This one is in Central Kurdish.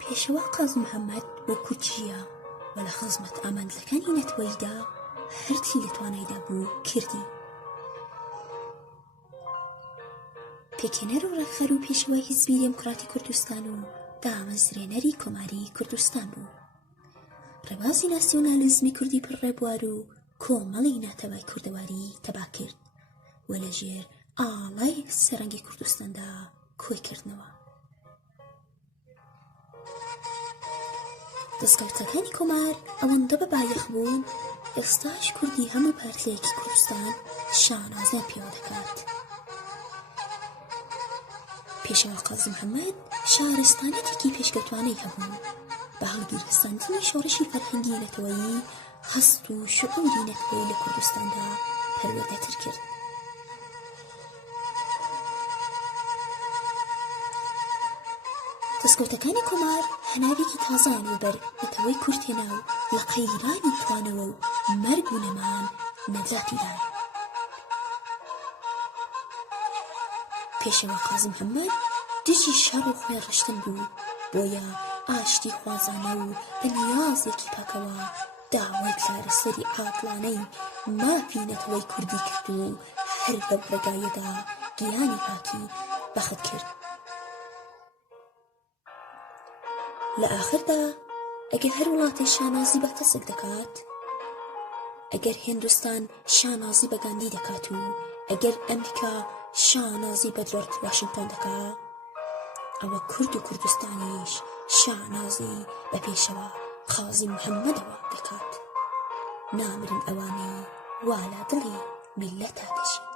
پێشەوا قازم محەممەد وەکو چییە و لە خزمەت ئامانجەکانی نەتوەیدا هەرچی لە توانایدا بوو کردی. پێکێنەر و ڕێکخەر و پێشەوای حیزبی دێموکراتی کوردستان و دامەزرێنەری کۆماری کوردستان بوو. ڕێبازی ناسیۆنالیزمی کوردی پڕڕێبوار و کۆمەڵی ناتەوای کوردەواری تەبا کرد و لەژێر ئاڵای سەرەنگی کوردستاندا کۆی کردنەوە. دەستکەوتەکانی کۆمار ئەوەندە بەبایەخ بوون ئێستاش کوردی هەموو پارتلەیەکی کوردستان شانازە پێوە دەکات. پێشەوا قازم محەممەد شارستانێتێکی پێشکەوتوانەی هەبوو بە هەڵگیرهەستاندنی شۆڕشی فەرهەنگی نەتەوەیی هەست و شعوری نەتەوەی لە کوردستاندا پەروەردەتر کرد. دەستکەوتەکانی کۆمار هەناوێکی تازان و بەر نەتەوەی کورد هێنا و لە قەیرانی توانەوە و مەرگ و نەمان نەجاتیدان. پێشەوا قازم محەممەد دژی شەڕ و خوێن ڕشتن بوو، بۆیە ئاشتی خوازانە و بە نیازێکی پاکەوە داوای چارەسەری عاقلانەی مافی نەتەوەی کوردی کرد و هەر لەو ڕێگایەدا گیانی پاکی بەخت کرد. لە ئاخردا ئەگەر هەر وڵاتی شانازی بە تەسک دەکات، ئەگەر هێندستان شانازی بە گاندی دەکات و ئەگەر ئەمریکا شانازی بە جۆرج واشنگتۆن دەکات، ئەوە کورد و کوردستانیش شانازی بە پێشەوا قازم محەممەدەوە دەکات. نامرن ئەوانەی وا لە دڵی میللەتا دەژین.